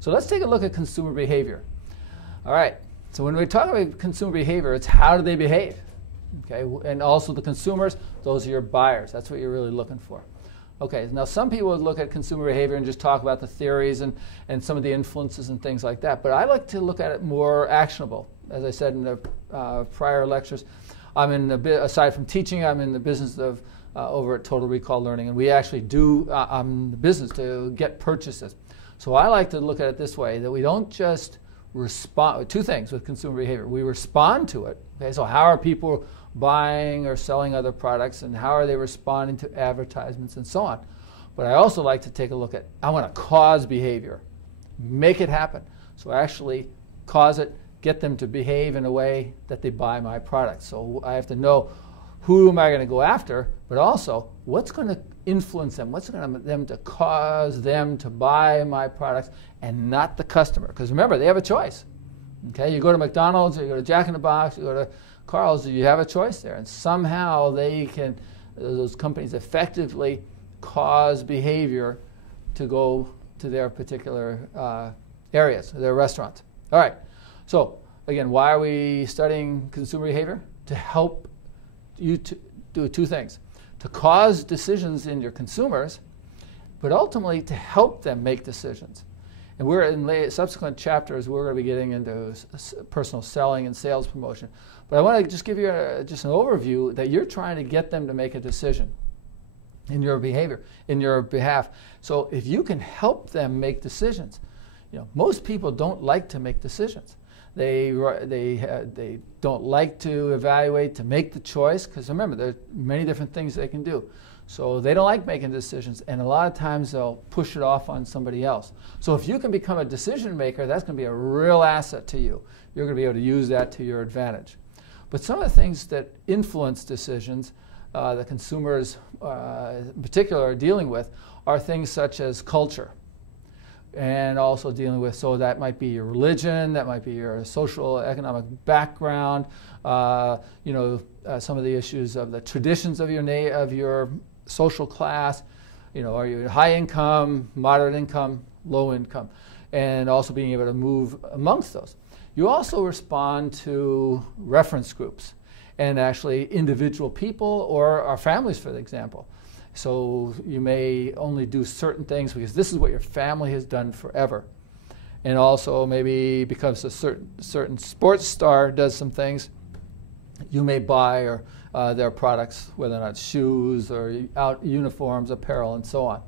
So let's take a look at consumer behavior. All right, so when we talk about consumer behavior, it's how do they behave? Okay, and also the consumers, those are your buyers. That's what you're really looking for. Okay, now some people would look at consumer behavior and just talk about the theories and some of the influences and things like that. But I like to look at it more actionable. As I said in the prior lectures, I'm in the aside from teaching, I'm in the business of over at Total Recall Learning, and we actually do I'm in the business to get purchases. So I like to look at it this way, that we don't just respond. Two things with consumer behavior: we respond to it. Okay, so how are people buying or selling other products, and how are they responding to advertisements and so on. But I also like to take a look at, I want to cause behavior, make it happen. So actually cause it, get them to behave in a way that they buy my products. So I have to know who am I going to go after, but also what's going to influence them, what's going to cause them to buy my products and not the customer. Because remember, they have a choice. Okay, you go to McDonald's, or you go to Jack in the Box, you go to Carl's, you have a choice there, and somehow they can, those companies effectively cause behavior to go to their particular areas, their restaurants. All right, so again, why are we studying consumer behavior? To help you to do two things: to cause decisions in your consumers, but ultimately to help them make decisions. And we're in subsequent chapters, we're going to be getting into personal selling and sales promotion. But I want to just give you just an overview that you're trying to get them to make a decision in your behavior, in your behalf. So if you can help them make decisions, most people don't like to make decisions. They don't like to evaluate, to make the choice, because remember, there are many different things they can do. So they don't like making decisions, and a lot of times they'll push it off on somebody else. So if you can become a decision maker, that's going to be a real asset to you. You're going to be able to use that to your advantage. But some of the things that influence decisions, the consumers in particular are dealing with, are things such as culture. And also dealing with, so that might be your religion, that might be your social, economic background, some of the issues of the traditions of your social class, are you high income, moderate income, low income, and also being able to move amongst those. You also respond to reference groups and actually individual people or our families, for example. So you may only do certain things because this is what your family has done forever. And also maybe because a certain sports star does some things, you may buy their products, whether or not shoes or uniforms, apparel, and so on.